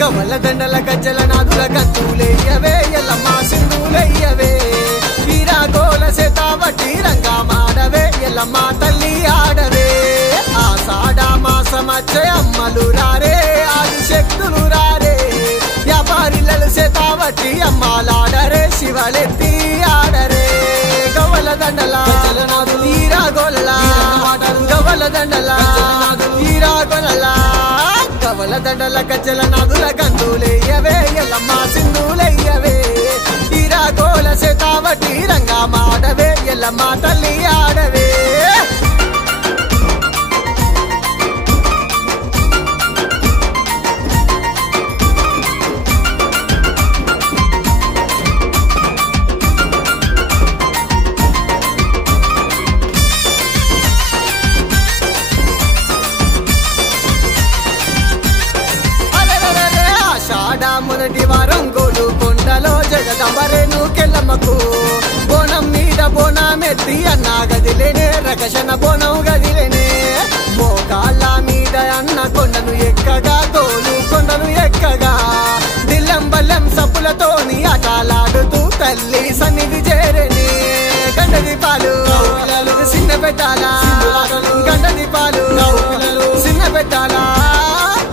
గవల దండల గజ్జల నాదుల గంతులేయవే ఎల్లమ్మ సింధులేయవే వీరాగోల సేతావటి రంగా మాడవే ఎల్లమ్మ తల్లి ఆడవే ఆషాఢ మాసమచ్చే అమ్మలు రారే ఆదిశక్తులు రారే వ్యాపారిలలు సేతావటి అమ్మాలాడరే శివలెత్తి ఆడరే గవల దండల వీరాగోల గవల దండల వీరాగోల గవల దండల గజ్జల నాదుల గంతులేయవే ఎల్లమ్మ సింధులేయవే వీరాగోల సేతావటి రంగా మాడవే ఎల్లమ్మ తల్లి ఆడవే మొదటి వారం గోలు కొండలో జగదంబరేను కెల్లమ్మకు బోనం మీద బోనమెత్తి అన్న గదిలేనే రకషణ బోనం గదిలేనే మోకాళ్ళ మీద అన్న కొండను ఎక్కగా గోలు కొండను ఎక్కగా దిల్లం బల్లం సప్పులతోని ఆటలాడుతూ తల్లి సన్నిధి చేరని గండ దీపాలు చిన్న పెట్టాలా గండ దీపాలు చిన్న పెట్టాలా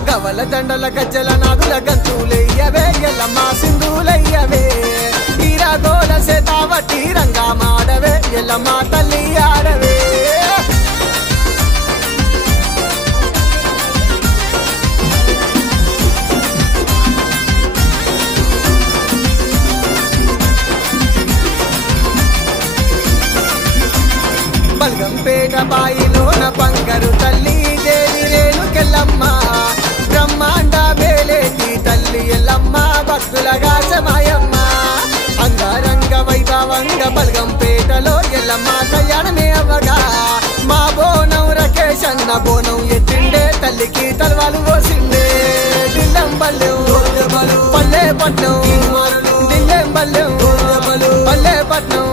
గవల దండల గజ్జల నాదుల గంతులేయవే ఎల్లమ్మ సింధులేయవే వీరాగోల సేతావటి రంగా మాడవే ఎల్లమ్మ తల్లి ఆడవే బల్గంపేట బాయిలోన బంగారు తల్లి దేవి రేణుకెల్లమ్మ బ్రహ్మాండ వేలేటి తల్లి ఎల్లమ్మ భక్తులగా సమాయమ్మ అంగరంగ వైభవంగ బల్గంపేటలో ఎల్లమ్మ కళ్యాణమే అవ్వగా మా బోనం రకేష్ అన్న బోనం ఎత్తిండే తల్లికి తలవాలు పోసిండే దిల్లం బల్లెం పల్లె పట్నం దిల్లెం బల్లెం పల్లె పట్నం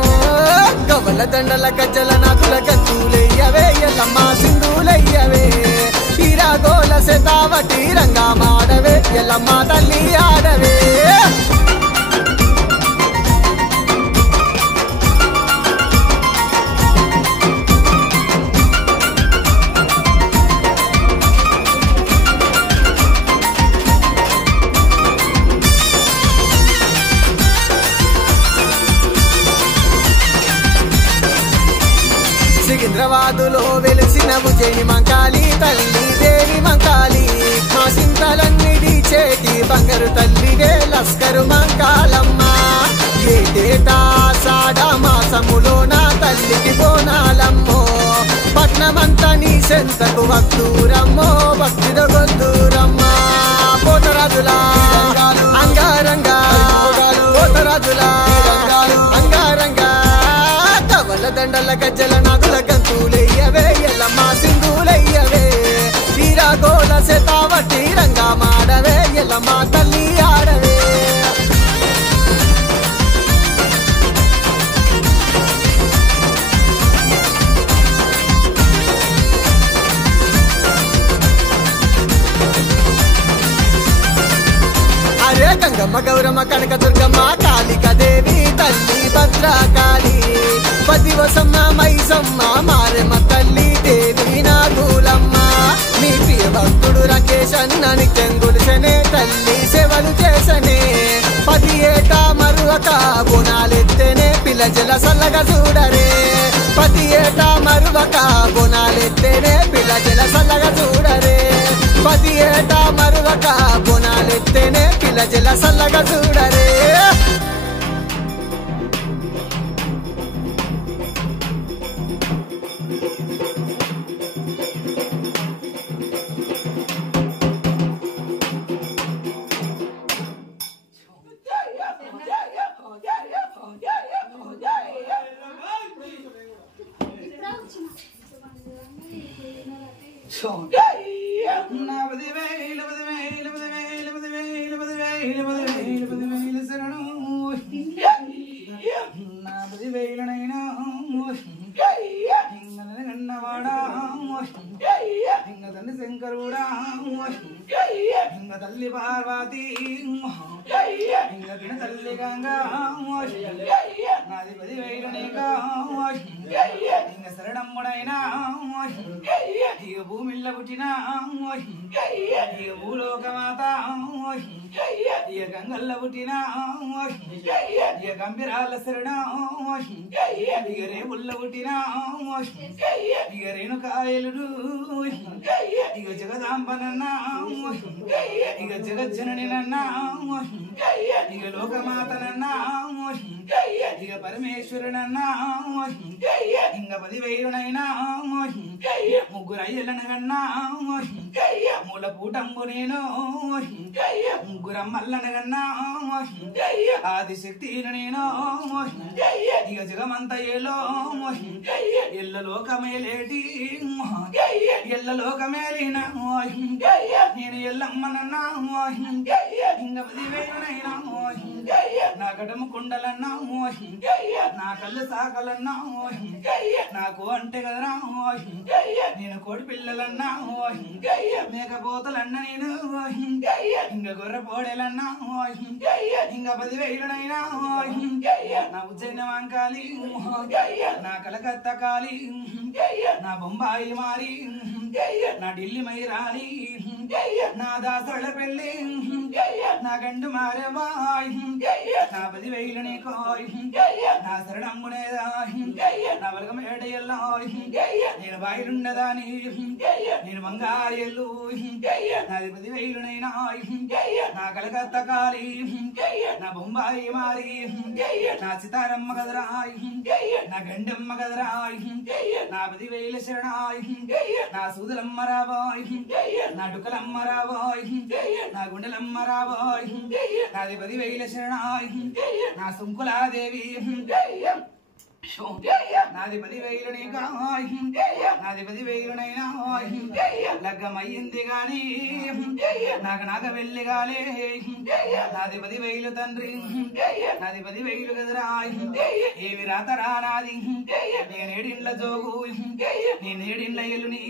గవల దండల గజ్జల నాదుల గంతులేయవే ఎల్లమ్మ సింధులేయవే వీరాగోల సేతావటి రంగా మాడవే ఎల్లమ్మ తల్లి ఆడవే సికింద్రాబాదులో వెలిసిన ఉజ్జయిని మంకాళి తల్లి దేవి మంకాళి మా సింతలన్నిటి చేతి బంగారు తల్లివే లస్కరు మంకాళమ్మ ఏటేటా ఆషాఢ మాసములో నా తల్లికి బోనాలమ్మో పట్నమంతా నీ సెంతకు భక్తురమ్మో భక్తిదో గొంతురమ్మ పోతరాజుల అంగారంగా పోతరాజుల అంగారంగా గవల దండల గజ్జల నాదుల గంతులేయవే ఎల్లమ్మ సింధులేయవే వీరాగోల సేతావటి రంగా మాడవే ఎల్లమ్మ తల్లి ఆడవే అరే గంగమ్మ గౌరమ్మ కనక దుర్గమ్మ కాళిక దేవి తల్లి భద్రకాళి పతివసమ్మ మైసమ్మ మారెమ్మ తల్లి దేవి నాగులమ్మ నీ ప్రియ భక్తుడు రకేష్ అన్న నిత్యం గుడిసెనే తల్లి సేవలు చేసనే 10 ఏటా మరువక బోనాలెత్తేనే పిల్ల జల సల్లగా చూడరే 10 ఏటా మరువక బోనాలెత్తేనే పిల్ల జల సల్లగా చూడరే 10 ఏటా మరువక బోనాలెత్తేనే పిల్ల జల సల్లగా చూడరే Pronto. తండ్రి శంకరుడా ఇంగ తల్లి పార్వతి ఇంగ తిన తల్లి గంగా నాది 10,000 నీకా ఇంగ శరణమ్ముడైనా ఇక భూమిల్ల పుట్టినా ఇక భూలోకమాత ఇక గంగల్ల పుట్టినా ఇక గంభీరాల శరణ ఇక రేవుల్ల పుట్టినా ఇక రేణుకాయలుడు ఇక జగదాంబనన్నా ఇక జగజ్జననినన్నా ఇక లోకమాతనన్నా ఇక పరమేశ్వరునన్నా ఇంక 10,000 ముగ్గురు అయ్యలనగన్నా మూల పూటంబు నేను ముగ్గురమ్మల్లనగన్నా ఆదిశక్తిని నేను ఇక జగమంత ఏలో ఎల్ల లోకమేలేటి ఎల్ల లోకమేలిన నేను ఎల్లమ్మనన్నా ఇంక 10,000 నా గడము కుండలన్నా నా కళ్ళు సాకలన్నా నాకు అంటే కదరా నేను కోడి పిల్లలన్నా మేకపోతలన్నా నేను ఇంక గొర్రె పోడేలన్నా ఇంక 10,000 నా ఉజ్జయిన వంకాలి నా కలకత్తా కాలి నా బొంబాయి మారి నా ఢిల్లీ మైరాలి నా దాసళ్ళ పెళ్ళి నా గండు మారేవాయ్ నా 10,000 నీకోయ్ నా శరణమ్మునేదాయ్ నా బలగం ఏడయ్యల్లోయ్ నేను బాయిలుండదాని నేను బంగారు ఎల్లు నాది 10,000 నా కలకత్తా కాలి నా బొంబాయి మారి నా సితారమ్మ గదరాయ్ నా గండమ్మ గదరాయ్ నా 10,000 శరణాయ్ నా సూదులమ్మ రాబాయ్ నా డుకలమ్మ రాబాయ్ నా గుండెలమ్మ రాబాయ్ నాది 10,000 శరణాయ్ నా సుంకులాదేవి నాది 10,000 నాది 10,000 లగ్గమయ్యింది గాని నాకు వెళ్ళి గాలే నాది 10,000 తండ్రి నాది 10,000 గదరా ఏమి రాతరా నాది నేనేడిండ్ల జోగు నేనేడిండ్ల ఎల్లుని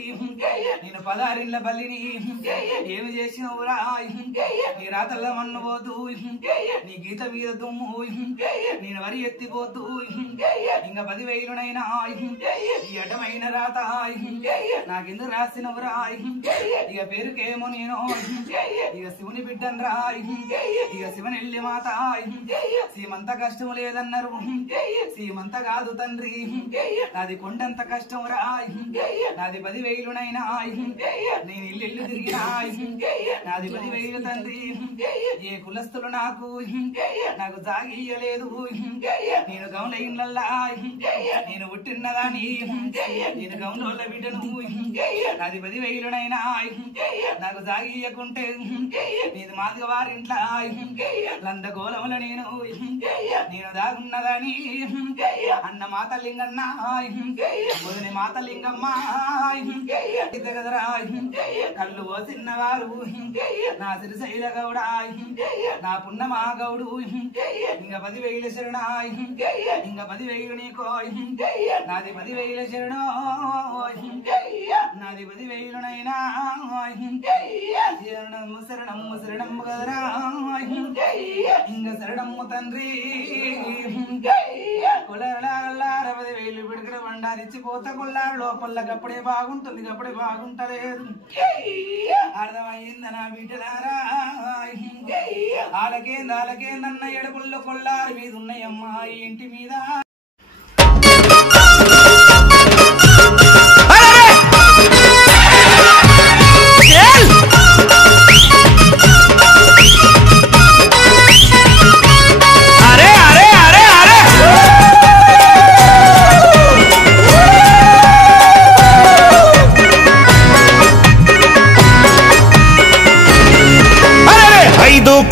నేను 16 బల్లిని ఏమి చేసినవురా నీ రాతల్ల మన్ను పోతూ నీ గీత మీద దుమ్ము నేను వరి ఎత్తిపోతూ ఇంక 10,000 ఈ అడ్డమైన రాత నాకెందుకు రాసినవురా ఇక పేరుకేమో నేను ఇక శివుని బిడ్డను రాయ్ ఇక శివనెల్లి మాత సీమంత కష్టం లేదన్నారు సీమంత కాదు తండ్రి నాది కొండంత కష్టం రాయ్ నాది 10,000 నేను ఇల్లు తిరిగినాయ్ నాది 10,000 తండ్రి ఏ కులస్తులు నాకు జాగియలేదు నేను గౌన్ల ఇళ్ళల్లా నేను పుట్టినదాని నేను గౌన్ల బిడ్డను నాది 10,000 నాకు జాగియకుంటే నీది మాదిగ వారింట్లా లందగోళముల నేను దాగున్నదాని అన్న మాతలింగన్న వదిలి మాతలింగమ్మ కదరా కళ్ళు పోసిన్నవారు నా సిరిశైల గౌడ నా పున్నమా గౌడు ఇంక 10,000 శరణాయ్ ఇంక 10,000 నీకోయ్ నాది 10,000 శరణో నాది 10,000 శరణమ్మ శరణమ్మ గదరా ఇంక శరణమ్మ తండ్రి కొల్లార 10,000 పిడకడ బండారిచ్చిపోత కొల్లారు లోపల గప్పుడే బాగుంటుంది గప్పుడే బాగుంటలేదు అర్థమైంది నా బిడ్డలారా ఆలకేందన్న ఎడపుల్లో కొల్లారు మీద ఉన్నాయమ్మా ఇంటి మీద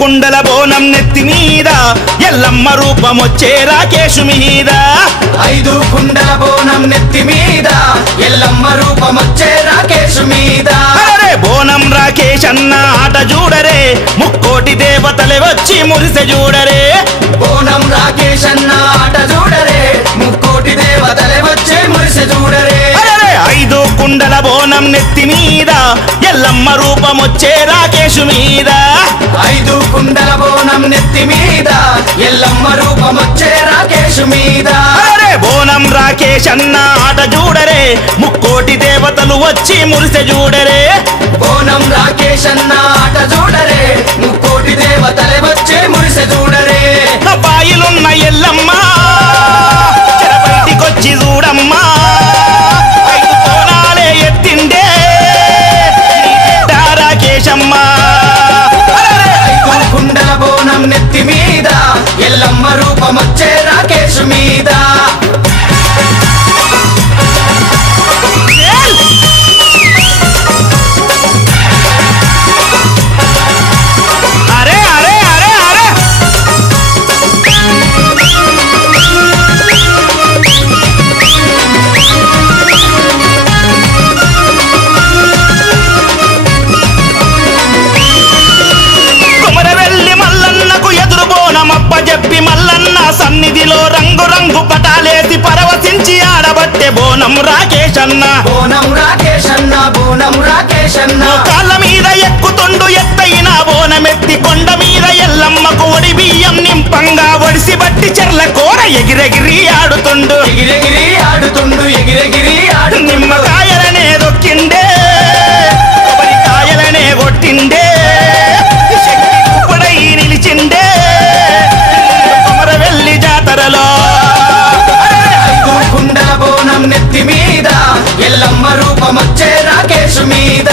కుండల బోనం నెత్తి మీద ఎల్లమ్మ రూపమొచ్చే రాకేశు మీద 5 కుండల బోనం నెత్తి మీద ఎల్లమ్మ రూపమొచ్చే రాకేష్ మీద. అరే బోనం రాకేష్ అన్న ఆట చూడరే ముక్కోటి దేవతలే వచ్చి మురిసె చూడరే. బోనం రాకేష్ అన్న ఆట చూడరే ముక్కోటి దేవతలే వచ్చే మురిసె చూడరే. అరే 5 కుండల బోనం నెత్తి మీద ఎల్లమ్మ రూపమొచ్చే రాకేష్ మీద. 5 కుండల బోనం నెత్తి మీద ఎల్లమ్మ రూపమొచ్చే రాకేష్ మీద. అరే బోనం రాకేష్ అన్న ఆట చూడరే ముక్కోటి దేవతలు వచ్చి మురిసె చూడరే. బోనం రాకేష్ అన్న ఆట చూడరే ముక్కోటి దేవతలే వచ్చే మురిసె చూడరే. బాయిలున్న ఎల్లమ్మ బయటికొచ్చి చూడమ్మా 5 కోణాలే ఎత్తిండే రాకేశమ్మ. 5 కుండల బోనం నెత్తి మీద ఎల్లమ్మ రూపమొచ్చే రాకేష్ మీద. అరే అరే అరే అరే కుమరవెల్లి మల్లన్నకు ఎదురు బోనమప్ప చెప్పి మల్లన్న సన్నిధిలో రంగు రంగు పటాలేసి పరవశించి ఆడబట్టే బోనం రాకేష్ అన్న. బోనం రాకేష్ అన్న బోనం రాకేష్ అన్న కాళ్ళ మీద ఎక్కుతుండు ఎత్తైన బోనమెత్తి కొండ మీద ఎల్లమ్మకు ఒడి బియ్యం నింపంగా ఒడిసి బట్టి చెర్ల కూర ఎగిరెగిరి ఆడుతుండు. ఎగిరెగిరి ఆడుతుండు ఎగిరెగిరి ఆడు. నిమ్మకాయలనే దొక్కిండే కొబ్బరికాయలనే కొట్టిండే శక్తి కుప్పడై నిలిచిండే కొమరవెల్లి జాతరలో. 5 కుండల బోనం నెత్తి మీద ఎల్లమ్మ రూపమొచ్చే రాకేష్ మీద.